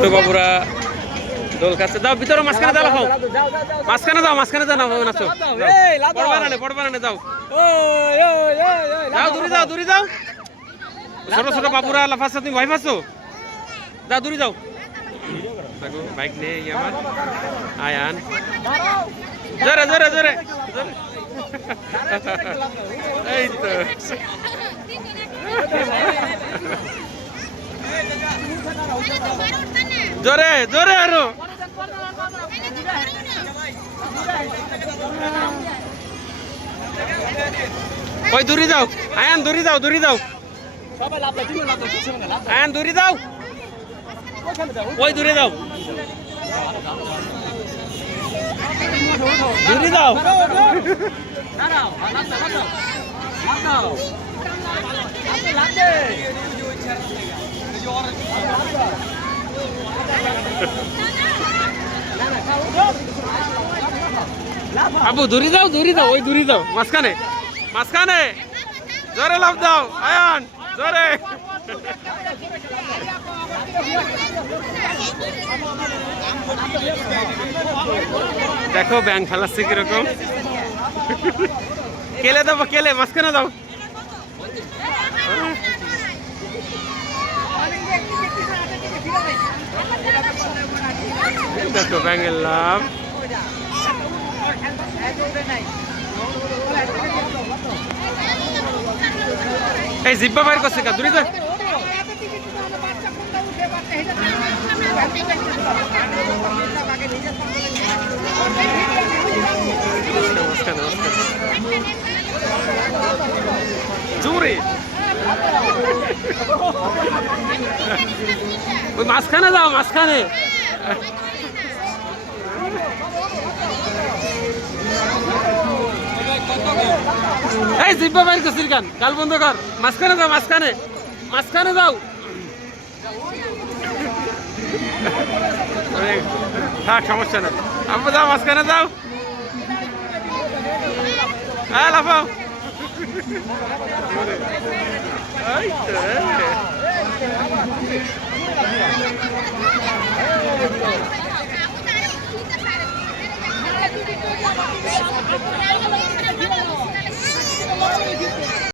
ছোট বাবুরা দোল কাছে দাও ভিতরে মাঝখানে দাও লাফাও মাঝখানে যাও নাচো পড়বা না যাও দূরে যাও ছোট ছোট বাবুরা লাফাচ্ছ তুমি ভয় পাচ্ছ যাও দূরে যাও দেখো বাইক নেই আমার আয়ান জোরে এই তো জোরে আরো ওই দূরে যাও আয়ান দূরে যাও আয়ান দূরে যাও ওই দূরে যাও আবু দূরে যাও ওই দূরে যাও মাঝখানে জোরে লাফ দাও আয়ান জোরে দেখো ব্যাং ফেলাচ্ছে কিরকম কেলে মাঝখানে দাও দেখো ব্যাঙের লাভ এই জিব্বা বাইর করছে কা দূরে যা জোরে ওই মাঝখানে যাও এই জিব্বা বাইর করছিস গান গাল বন্ধ কর মাঝখানে যাও থাক সমস্যা নেই আব্বু যাও মাঝখানে যাও হ্যাঁ লাফাও এই তো